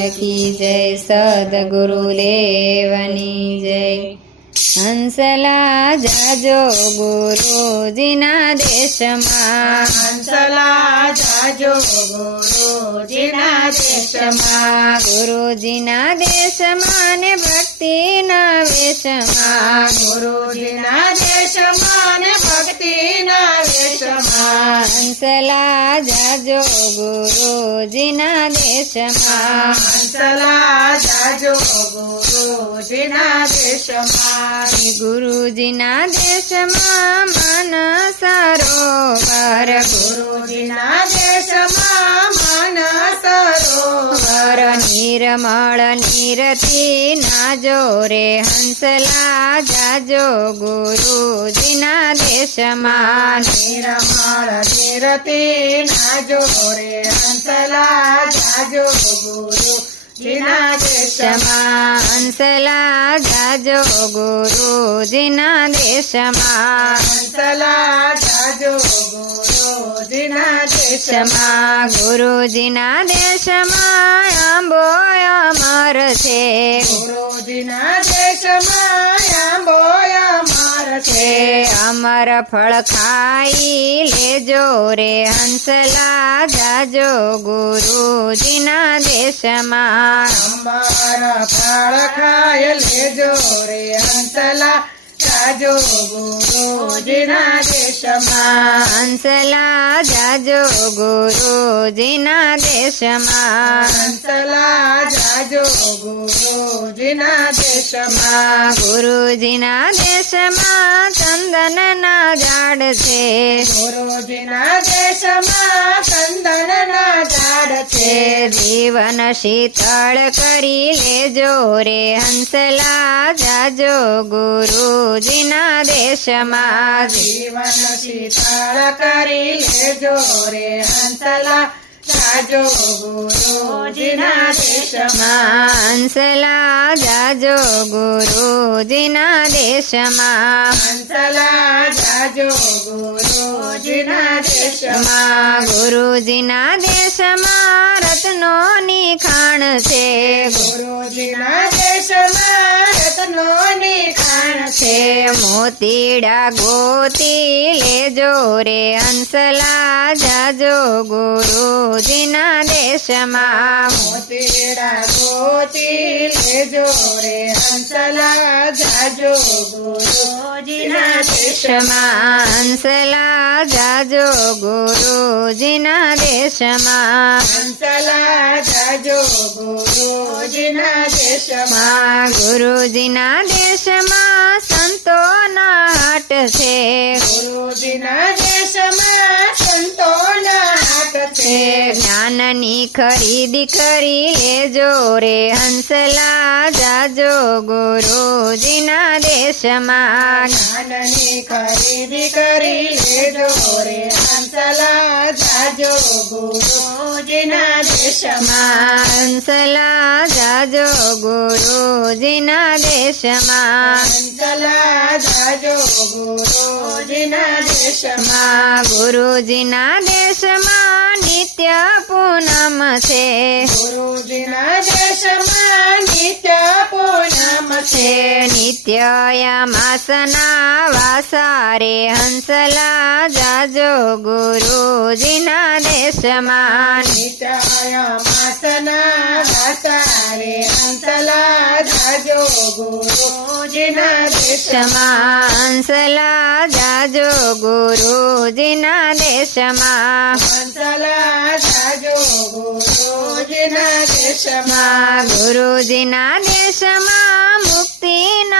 કી જય સદગુરુદેવની જય. હંસલા જાજો ગુરુજીના દેશમાં. હંસલા જાજો ગુરુજીના દેશમાં. ગુરુજીના દેશમાં ને ભક્તિના વેશમાં. ગુરુજીના દેશમાં હંસલા જાજો ગુરુજીના દેશમાં. હંસલા જાજો ગુરુજીના દેશમાં. ગુરુજીના દેશમાં મન સરોવર ગુરુજીના દેશમાં મન સરોવર નિર્મળ નિરતી નાજો રે હંસલા જાજો ગુરુજીના દેશમાં. નિરમળ નિરતી નાજો રે હંસલા જાજો ગુરુ જીના દેશમાં. હંસલા જાજો ગુરુજીના દેશમાં. હંસલા જાજો ગુરુ જીના દેશમાં ગુરુજીના દેશમાં આંબો અમર છે. ગુરુજીના દેશમાં આંબો અમર છે. અમર ફળ ખાઈ લેજો રે હંસલા જાજો ગુરુજીના દેશમાં. અંબર ફળ ખાઈ લેજો રે હંસલા જાજો ગુરુજીના દેશમાં. હંસલા જાજો ગુરુજીના દેશમાં. હંસલા જાજો ગુરુજીના દેશમાં. ગુરુજીના દેશમાં ચંદનના ઝાડ છે. ગુરુજીના દેશમાં ચંદનના ઝાડ છે. જીવન શીતળ કરી લેજો રે હંસલા જાજો ગુરુજીના દેશમાં જીવન શીતળ કરી લેજો રે હંસલા જાજો ગુરુજીના દેશમાં હંસલા જાજો ગુરુજીના દેશમાં હંસલા જાજો ગુરુજીના દેશમાં ગુરુજીના દેશમાં રત્નોની ખાણ છે. ગુરુજીના દેશમાં રત્નોની ખાણ છે. મોતીડા ગોતી લેજો રે હંસલા જાજો ગુરુજીના દેશમાં. મોતીડા ગોતી લેજો રે હંસલા જાજો ગુરુજીના દેશમાં. હંસલા જાજો ગુરુજીના દેશમાં હંસલા જાજો ગુરુજીના દેશમાં. ગુરુજીના દેશમાં સંતોના હાટ છે. ગુરુજીના દેશમાં સંતોના હાથ છે. છે જ્ઞાનની ખરીદી કરી લેજો રે હંસલા જાજો ગુરુજીના દેશમાં જ્ઞાનની ખરીદી કરી લેજો રે હંસલા જાજો ગુરુજીના દેશમાં હંસલા જાજો ગુરુજીના દેશમાં હંસલા જાજો ગુરુજીના દેશમાં માં ગુરુજીના દેશમાં નિત્ય પૂનમ છે. ગુરુજીના દેશમાં નિત્ય પૂનમ છે. છે નિત્ય માસના વાસારે હંસલા જાજો ગુરુજીના દેશમાં નિત્યયમાસના વાસારે હંસલા જાજો ગુરુજીના દેશમાં હંસલા જાજો ગુરુજીના દેશમાં હંસલા જાજો ગુરુજીના દેશમાં ગુરુજીના દેશમાં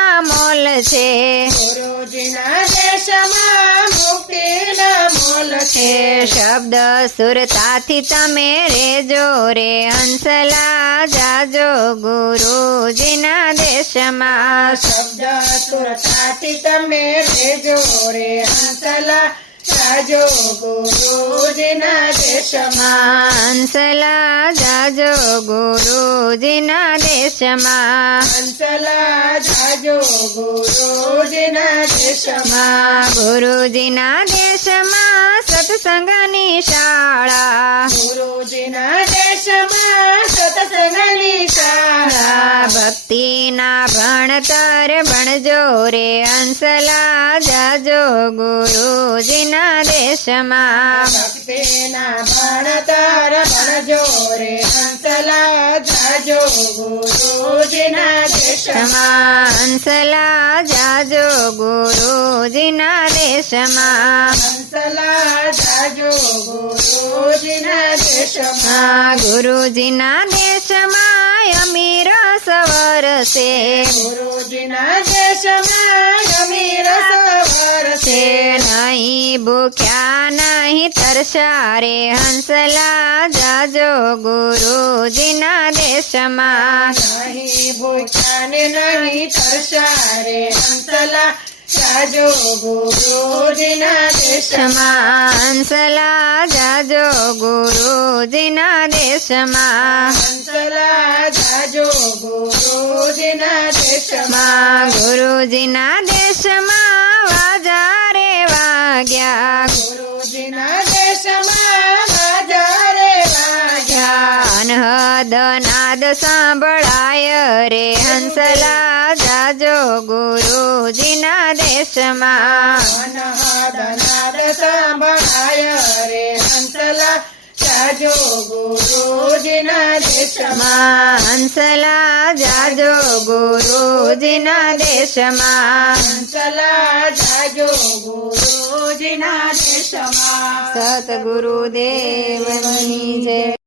મુક્તિના મોલ છે. ગુરુજીના દેશમાં મુક્તિના મોલ છે. છે શબ્દ સુરતાથી તમે રેજો રે હંસલા જાજો ગુરુજીના દેશમાં. શબ્દ સુરતાથી તમે રેજો રે હંસલા જાજો ગુરુજીના દેશમાં હંસલા જાજો ગુરુજીના દેશમાં હંસલા જાજો ગુરુજીના દેશમાં માં ગુરુજીના દેશમાં સત્સંગની શાળા ગુરુજીના દેશમાં સત્સંગની શાળા ભક્તિના ભણતર ભણજો રે અંસલા જાજો ગુરુજીના દેશમાં. ભક્તિના ભણતર ભણજો રે અંસલા જાજો ગુરુજીના દેશમાં હંસલા જાજો ગુરુજીના દેશમાં. હંસલા જાજો ગુરુજીના દેશમાં. આ ગુરુજીના દેશમાં અમીર સવરસે ગુરુજીના દેશમાં અમીર સવાર છે. છે નહીં ભૂખ્યા નહીં તરસ્યા રે. હંસલા જાજો ગુરુજીના દેશમાં. નહીં ભૂખ્યા ને નહીં તરસ્યા રે જાજો ગુરુજીના દેશમાં. જાજો ગુરુજીના દેશમાં. હંસલા જાજો ગુરુજીના દેશમાં. ગુરુજીના દેશમાં વાજા રે વાગ્યા. ગુરુજીના દેશમાં હજારે વાગ્યા. અનહદ નાદ સાંભળાય રે હંસલા જાજો ગુરુજીના દેશમાં. અનહદનાદ સાંભળાય રે હંસલા જાજો ગુરુજીના દેશમાં. હંસલા જાજો ગુરુજીના દેશમાં. હંસલા જાજો ગુરુજીના દેશમાં. સતગુરુદેવની જય.